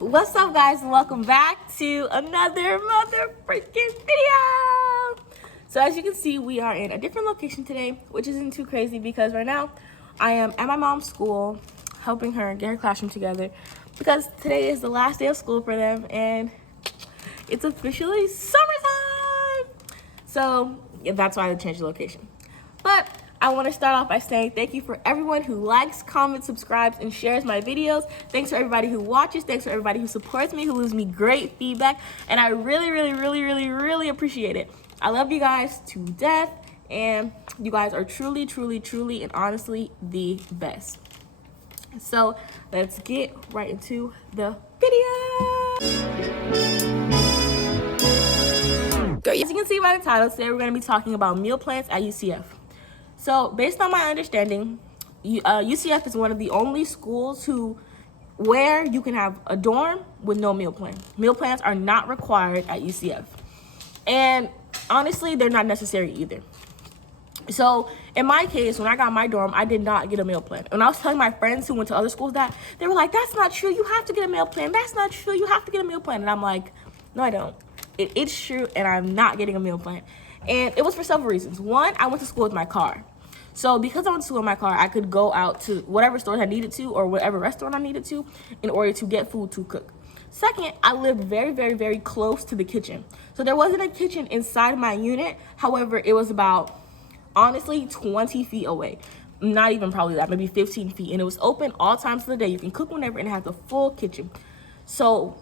What's up, guys? Welcome back to another mother freaking video. So as you can see, we are in a different location today, which isn't too crazy because right now I am at my mom's school helping her get her classroom together because today is the last day of school for them and it's officially summertime. So yeah, that's why I changed the location. But I want to start off by saying thank you for everyone who likes, comments, subscribes, and shares my videos. Thanks for everybody who watches. Thanks for everybody who supports me, who leaves me great feedback. And I really appreciate it. I love you guys to death. And you guys are truly, and honestly the best. So let's get right into the video. As you can see by the title, today we're going to be talking about meal plans at UCF. So based on my understanding, UCF is one of the only schools where you can have a dorm with no meal plan. Meal plans are not required at UCF. And honestly, they're not necessary either. So in my case, when I got my dorm, I did not get a meal plan. When I was telling my friends who went to other schools that, they were like, that's not true, you have to get a meal plan. That's not true, you have to get a meal plan. And I'm like, no, I don't. It's true, and I'm not getting a meal plan. And it was for several reasons. One, I went to school with my car. So because I went to school in my car, I could go out to whatever stores I needed to or whatever restaurant I needed to in order to get food to cook. Second, I lived very close to the kitchen. So there wasn't a kitchen inside my unit. However, it was about, honestly, 20 feet away. Not even probably that, maybe 15 feet. And it was open all times of the day. You can cook whenever and it has a full kitchen. So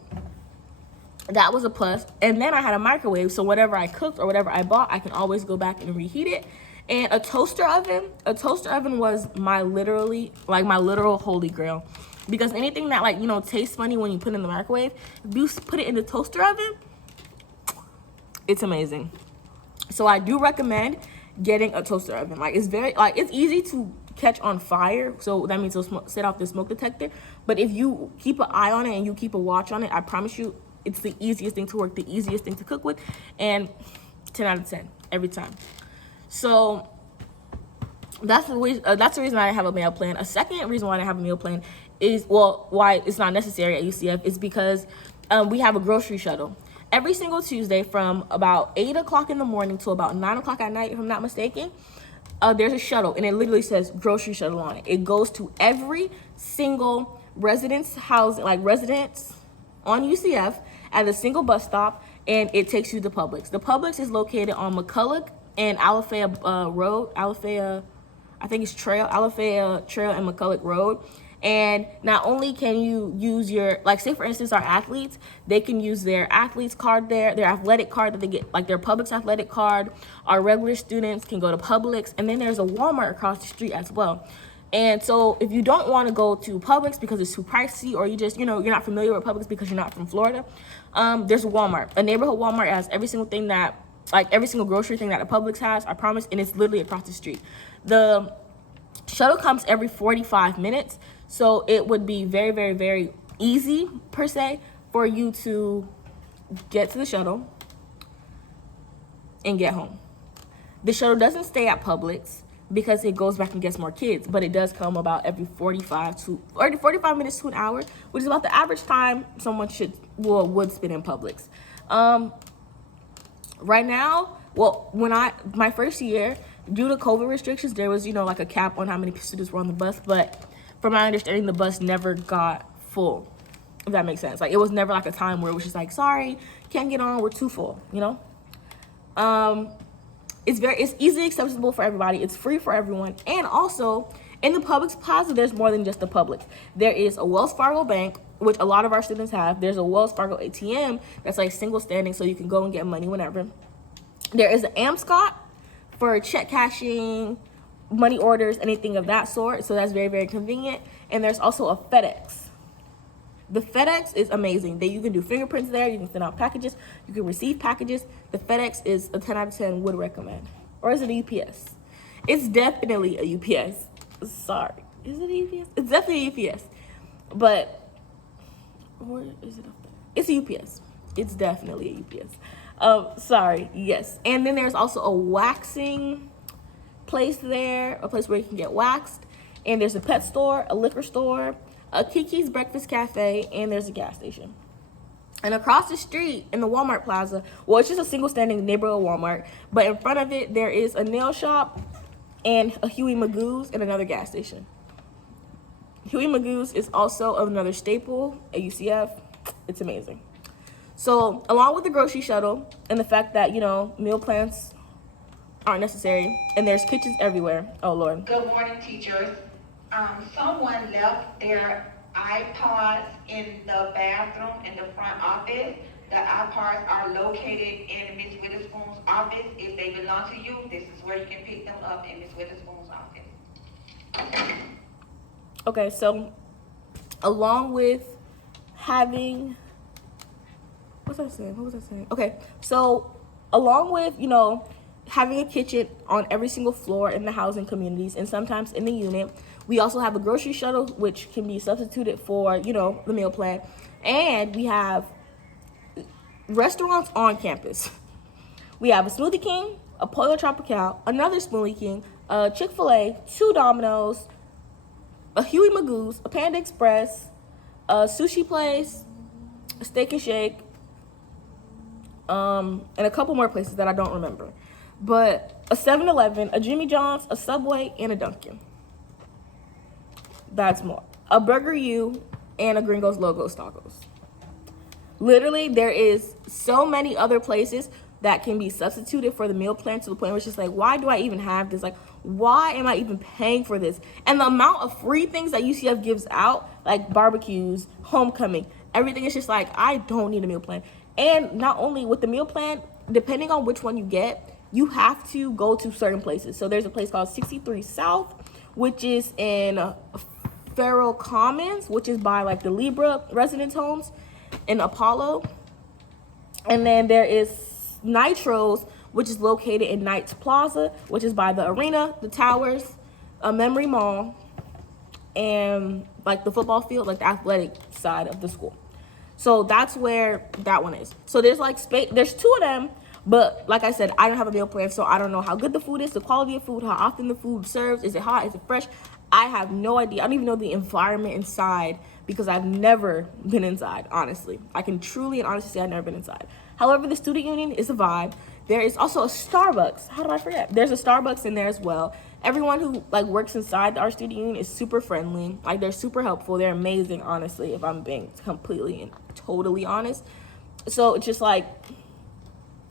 that was a plus. And then I had a microwave. So whatever I cooked or whatever I bought, I can always go back and reheat it. And a toaster oven was my literal holy grail, because anything that tastes funny when you put it in the microwave, if you put it in the toaster oven, it's amazing. So I do recommend getting a toaster oven. It's easy to catch on fire, so that means it'll set off the smoke detector. But if you keep an eye on it and you keep a watch on it, I promise you, it's the easiest thing to work, the easiest thing to cook with, and 10 out of 10 every time. So that's the reason I have a meal plan. A second reason why I have a meal plan is, why it's not necessary at UCF is because we have a grocery shuttle. Every single Tuesday from about 8 o'clock in the morning to about 9 o'clock at night, if I'm not mistaken, there's a shuttle, and it literally says grocery shuttle on it. It goes to every single residence on UCF at a single bus stop, and it takes you to Publix. The Publix is located on McCulloch and Alafaya Road. Alafaya Trail and McCulloch Road. And not only can you use your, say for instance, our athletes, they can use their athletes card there, their athletic card that they get, their Publix athletic card. Our regular students can go to Publix, and then there's a Walmart across the street as well. And so if you don't want to go to Publix because it's too pricey, or you just, you're not familiar with Publix because you're not from Florida, there's a Walmart. A neighborhood Walmart has every single thing every single grocery thing that a Publix has, I promise, and it's literally across the street. The shuttle comes every 45 minutes, so it would be very easy, per se, for you to get to the shuttle and get home. The shuttle doesn't stay at Publix because it goes back and gets more kids, but it does come about every 45 minutes to an hour, which is about the average time someone would spend in Publix. Right now, my first year, due to COVID restrictions, there was, a cap on how many students were on the bus. But from my understanding, the bus never got full, if that makes sense. It was never a time where it was just sorry, can't get on, we're too full, It's easily accessible for everybody. It's free for everyone. And also, in the Publix Plaza, there's more than just the Publix. There is a Wells Fargo bank, which a lot of our students have. There's a Wells Fargo ATM that's single standing, so you can go and get money whenever. There is an Amscot for check cashing, money orders, anything of that sort. So that's very convenient. And there's also a FedEx. The FedEx is amazing. You can do fingerprints there. You can send out packages. You can receive packages. The FedEx is a 10 out of 10 would recommend. Or is it a UPS? It's definitely a UPS. Sorry. Is it a UPS? It's definitely a UPS. Or is it it's a UPS. It's definitely a UPS. Sorry. Yes. And then there's also a waxing place there. A place where you can get waxed. And there's a pet store, a liquor store, a Kiki's Breakfast Cafe, and there's a gas station. And across the street in the Walmart Plaza, well, it's just a single standing neighborhood Walmart, but in front of it, there is a nail shop and a Huey Magoo's and another gas station. Huey Magoo's is also another staple at UCF. It's amazing. So, along with the grocery shuttle and the fact that, you know, meal plans aren't necessary and there's kitchens everywhere. Oh, Lord. Good morning, teachers. Someone left their iPods in the bathroom in the front office. The iPods are located in Miss Witherspoon's office. If they belong to you, this is where you can pick them up in Miss Witherspoon's office. Okay, so along with having, what was I saying? Okay, so along with, you know, having a kitchen on every single floor in the housing communities and sometimes in the unit, we also have a grocery shuttle, which can be substituted for, you know, the meal plan. And we have restaurants on campus. We have a Smoothie King, a Pollo Tropical, another Smoothie King, a Chick-fil-A, 2 Domino's, a Huey Magoo's, a Panda Express, a sushi place, a Steak and Shake, and a couple more places that I don't remember. But a 7-Eleven, a Jimmy John's, a Subway, and a Dunkin'. That's more. A Burger U, and a Gringos Logos Tacos. Literally, there is so many other places that can be substituted for the meal plan to the point where it's just like, why do I even have this? Like, why am I even paying for this? And the amount of free things that UCF gives out, like barbecues, homecoming, everything is just like, I don't need a meal plan. And not only with the meal plan, depending on which one you get, you have to go to certain places. So there's a place called 63 South, which is in Farrell Commons, which is by like the Libra residence homes in Apollo. And then there is Nitro's, which is located in Knights Plaza, which is by the arena, the towers, a Memory Mall, and like the football field, like the athletic side of the school. So that's where that one is. So there's like space, there's 2 of them, but like I said, I don't have a meal plan, so I don't know how good the food is, the quality of food, how often the food serves, is it hot, is it fresh? I have no idea. I don't even know the environment inside because I've never been inside, honestly. I can truly and honestly say I've never been inside. However, the student union is a vibe. There is also a Starbucks. How did I forget? There's a Starbucks in there as well. Everyone who like works inside our student union is super friendly. Like, they're super helpful. They're amazing, honestly, if I'm being completely and totally honest. So it's just like,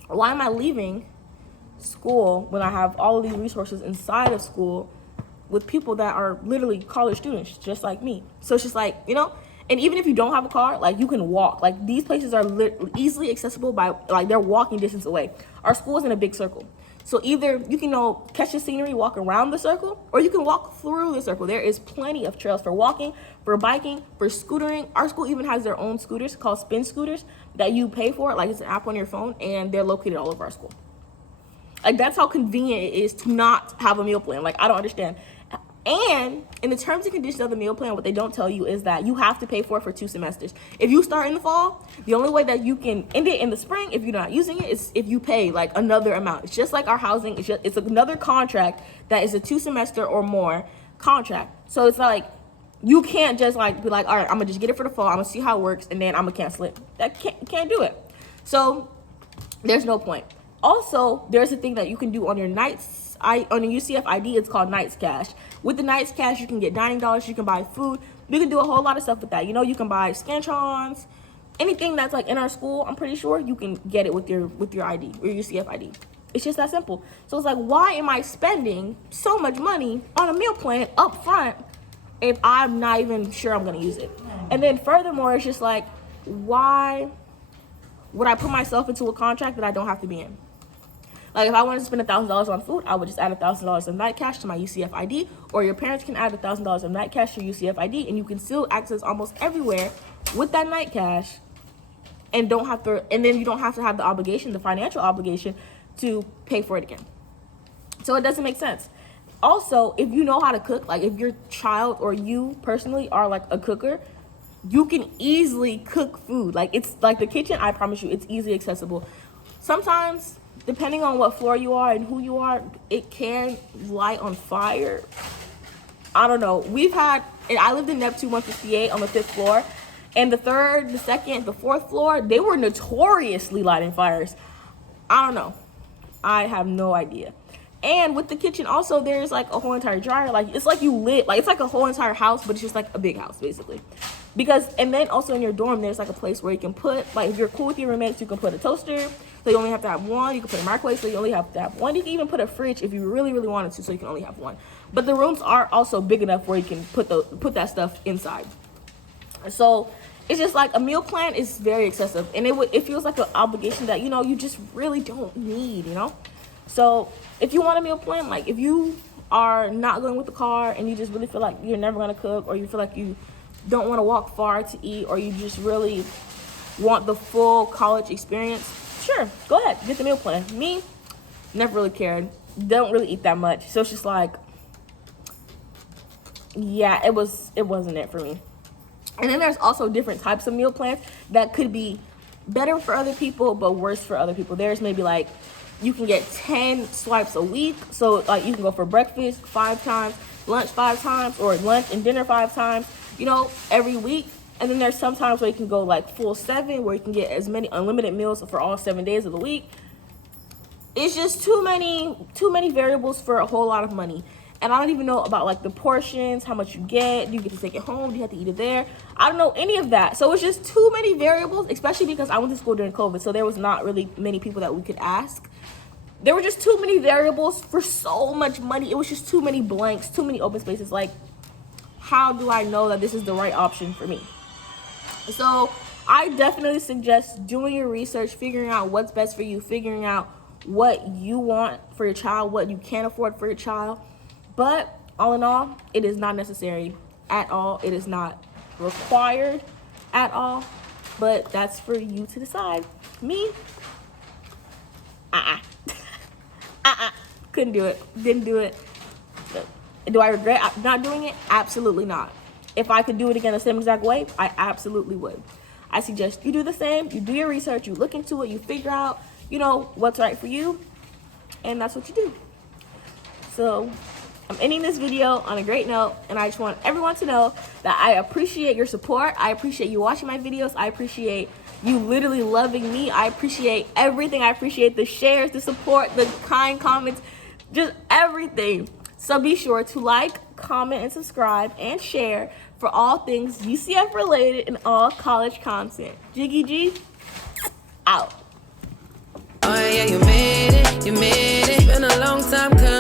why am I leaving school when I have all of these resources inside of school with people that are literally college students just like me? So it's just like, you know, and even if you don't have a car, like, you can walk. Like, these places are easily accessible by, like, they're walking distance away. Our school is in a big circle. So either you can, you know, catch the scenery, walk around the circle, or you can walk through the circle. There is plenty of trails for walking, for biking, for scootering. Our school even has their own scooters called spin scooters that you pay for. Like, it's an app on your phone, and they're located all over our school. Like, that's how convenient it is to not have a meal plan. Like, I don't understand. And in the terms and conditions of the meal plan, what they don't tell you is that you have to pay for it for 2 semesters. If you start in the fall, the only way that you can end it in the spring, if you're not using it, is if you pay like another amount. It's just like our housing. It's another contract that is a 2 semester or more contract. So it's like, you can't just like be like, all right, I'm gonna just get it for the fall. I'm gonna see how it works, and then I'm gonna cancel it. That can't do it. So there's no point. Also, there's a thing that you can do on your on your UCF ID. It's called Nights Cash. With the Nights Cash, you can get dining dollars, you can buy food, you can do a whole lot of stuff with that. You know, you can buy Scantrons, anything that's like in our school. I'm pretty sure you can get it with your ID, or your UCF ID. It's just that simple. So it's like, why am I spending so much money on a meal plan up front if I'm not even sure I'm gonna use it? And then furthermore, it's just like, why would I put myself into a contract that I don't have to be in? Like, if I wanted to spend $1,000 on food, I would just add $1,000 of night cash to my UCF ID, or your parents can add $1,000 of night cash to your UCF ID, and you can still access almost everywhere with that night cash, and then you don't have to have the obligation, the financial obligation, to pay for it again. So it doesn't make sense. Also, if you know how to cook, like if your child or you personally are like a cooker, you can easily cook food. Like, it's like the kitchen, I promise you, it's easily accessible. Sometimes, depending on what floor you are and who you are, it can light on fire. I don't know. I lived in Neptune 158 on the 5th floor, and the 3rd, the 2nd, the 4th floor, they were notoriously lighting fires. I don't know. I have no idea. And with the kitchen also, there's like a whole entire dryer. Like, it's like it's like a whole entire house, but it's just like a big house, basically. And then also in your dorm, there's like a place where you can put, like, if you're cool with your roommates, you can put a toaster. So you only have to have one. You can put a microwave, so you only have to have one. You can even put a fridge if you really, really wanted to, so you can only have one. But the rooms are also big enough where you can put that stuff inside. So it's just like a meal plan is very excessive, and it feels like an obligation that, you know, you just really don't need, you know. So if you want a meal plan, like if you are not going with the car and you just really feel like you're never gonna cook, or you feel like you don't want to walk far to eat, or you just really want the full college experience, sure, go ahead, get the meal plan. Me, never really cared. Don't really eat that much, so it's just like, yeah, it wasn't it for me. And then there's also different types of meal plans that could be better for other people but worse for other people. There's maybe like, you can get 10 swipes a week, so like you can go for breakfast 5 times, lunch 5 times, or lunch and dinner 5 times, you know, every week. And then there's some times where you can go like full 7, where you can get as many unlimited meals for all 7 days of the week. It's just too many variables for a whole lot of money. And I don't even know about like the portions, how much you get. Do you get to take it home? Do you have to eat it there? I don't know any of that. So it's just too many variables, especially because I went to school during COVID, so there was not really many people that we could ask. There were just too many variables for so much money. It was just too many blanks, too many open spaces. Like, how do I know that this is the right option for me? So I definitely suggest doing your research, figuring out what's best for you, figuring out what you want for your child, what you can afford for your child. But all in all, it is not necessary at all. It is not required at all. But that's for you to decide. Me? Couldn't do it. Didn't do it. Do I regret not doing it? Absolutely not. If I could do it again the same exact way, I absolutely would. I suggest you do the same. You do your research. You look into it. You figure out, you know, what's right for you. And that's what you do. So I'm ending this video on a great note, and I just want everyone to know that I appreciate your support. I appreciate you watching my videos. I appreciate you literally loving me. I appreciate everything. I appreciate the shares, the support, the kind comments, just everything. So be sure to like, comment, and subscribe, and share for all things UCF related and all college content. Jiggy G, out. Oh yeah, you made it, been a long time coming.